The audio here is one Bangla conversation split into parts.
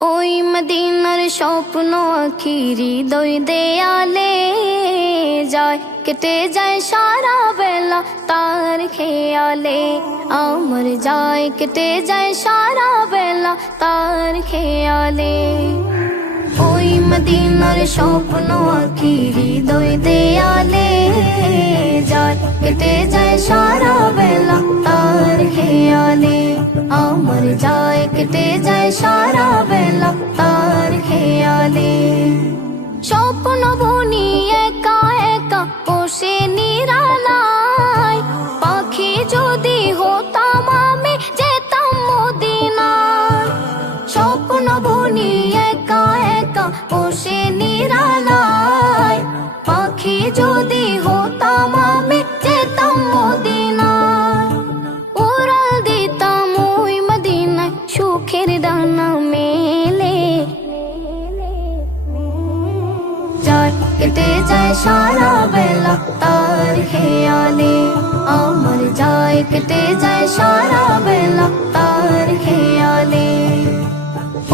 ওই মদিনার স্বপ্ন আঁখি হৃদয় দেয়ালে যায়, কেটে যায় সারা বেলা তার খেয়ালে। আমার যায় কেটে যায় সারা বেলা তার খেয়ালে। ওই মদিনার স্বপ্ন আঁখি হৃদয় দেয়ালে যায়, কেটে যায় সারা বেলা তার খেয়ালে। আমার যায় কেটে যায় সারা বেলা তার খেয়ালে। স্বপ্ন বুনি একা একা বসে নিরালায়, পাখি যদি হতাম আমি যেতাম মদিনায়। স্বপ্ন বুনি একা একা বসে নিরালায়, পাখি যদি হতাম আমি যেতাম মদিনায়। উড়াল দিতাম ওই মদিনায় সুখের ডানা মেলে। যায় কেটে যায় সারা বেলা তার খেয়ালে। আমার যায় কেটে যায় সারা বেলা তার খেয়ালে।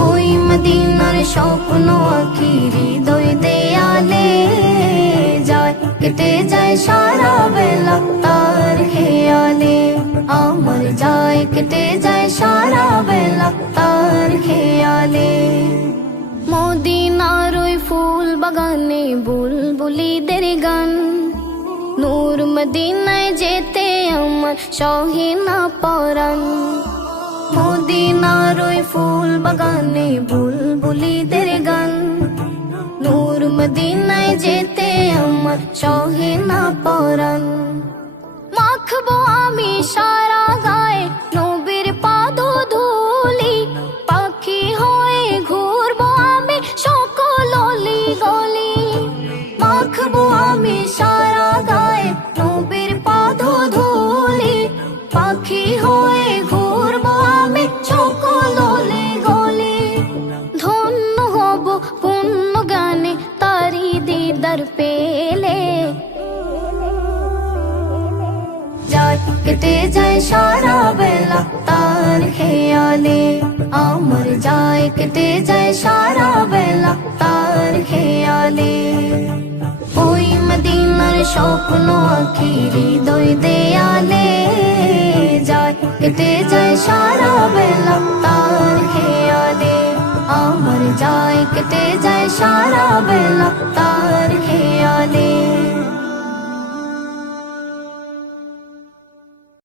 ওই মদিনার স্বপ্ন আঁখি হৃদয় দেয়ালে যায়, কেটে যায় সারা বেলা তার খেয়ালে। আমার যায় কেটে যায় সারা বেলা তার খেয়ালে। মদিনার ওই ফুল বাগানে বুলবুলিদের গান, নূর মদিনায় যেতে আমার সহে না পরাণ। মদিনার ওই ফুল বাগানে বুলবুলিদের গান, নূর মদিনায় যেতে আমার সহে না পরাণ। মাখবো আমি সারা গায়ে নবীর পাদধূলি, পাখি হয়ে ঘুরবো আমি সকল অলি গলি। মাখবো আমি সারা গায়ে নবীর পাদধূলি, পাখি হয়ে ঘুরবো আমি সকল অলি গলি। ধন্য হব পুণ্য গানে তারি দিদার পেলে। যায় কেটে যায় সারা বেলা তার খেয়ালে। আমার যায় কেটে যায় সারা বেলা তার খেয়ালে। ওই মদিনার স্বপ্ন আঁখি হৃদয় দেয়ালে যায়, কেটে যায় সারা বেলা তার খেয়ালে। আমার যায় কেটে যায় সারা বেলা তার